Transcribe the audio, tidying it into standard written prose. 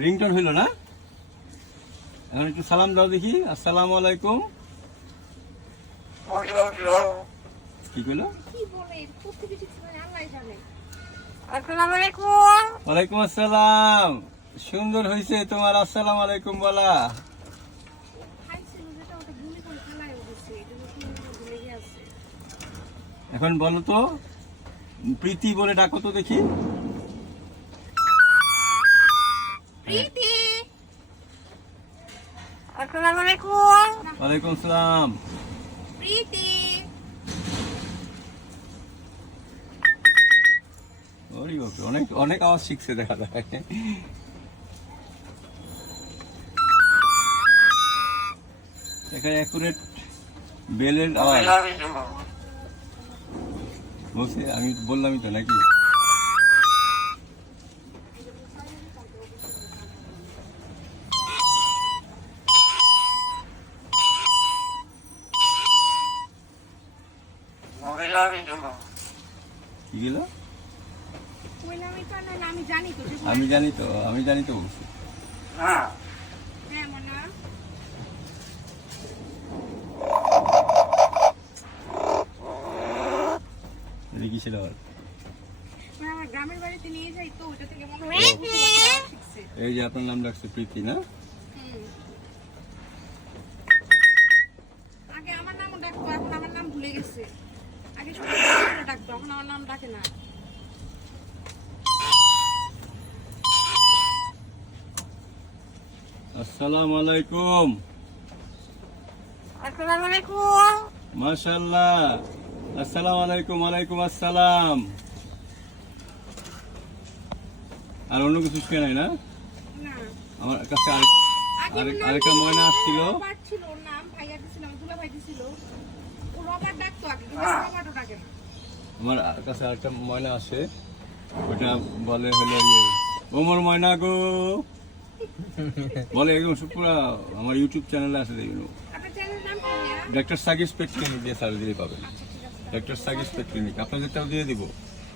Ringtone হইল না? এখন একটু সালাম দাও দেখি। আসসালামু আলাইকুম। কি কইলো? ওয়ালাইকুম আসসালাম। সুন্দর হয়েছে তোমার আসসালামু আলাইকুম বলা। এখন বলো তো, প্রীতি বলে ডাকো তো দেখি। ওয়ালাইকুম আসসালাম। অনেক অনেক আওয়াজ শিখছে দেখা যায়। এখানে অ্যাকুরেট বেলের আওয়াজ বলছে, আমি বললামই তো নাকি। কি গেল? আমি জানি তো বলছি। কিসের আবার? এই যে আপনার নাম ডাকছে প্রীতি না? আগে আমার নাম ডাকতো, এখন আমার নাম ভুলে গেছে। আগে ডাকতো, এখন আমার নাম ডাকে না। আসসালামু আলাইকুম। আসসালামু আলাইকুম। মাশাআল্লাহ। আসসালামু আলাইকুম। ওয়ালাইকুম আসসালাম। আর অন্য কিছু শিখে নাই না? আমার কাছে আরেকটা ময়না আসছিল। আমার কাছে আরেকটা ময়না আসে, ওটা বলে হলো ওমর ময়না গো বলে, এরকম পুরা আমার ইউটিউব চ্যানেলে আছে দেখুন। ডক্টর সাকিব পেট ক্লিনিক দিয়ে সার্চ দিলে পাবেন। ডক্টর সাকিব পেট ক্লিনিক আপনাদেরটাও দিয়ে দিব।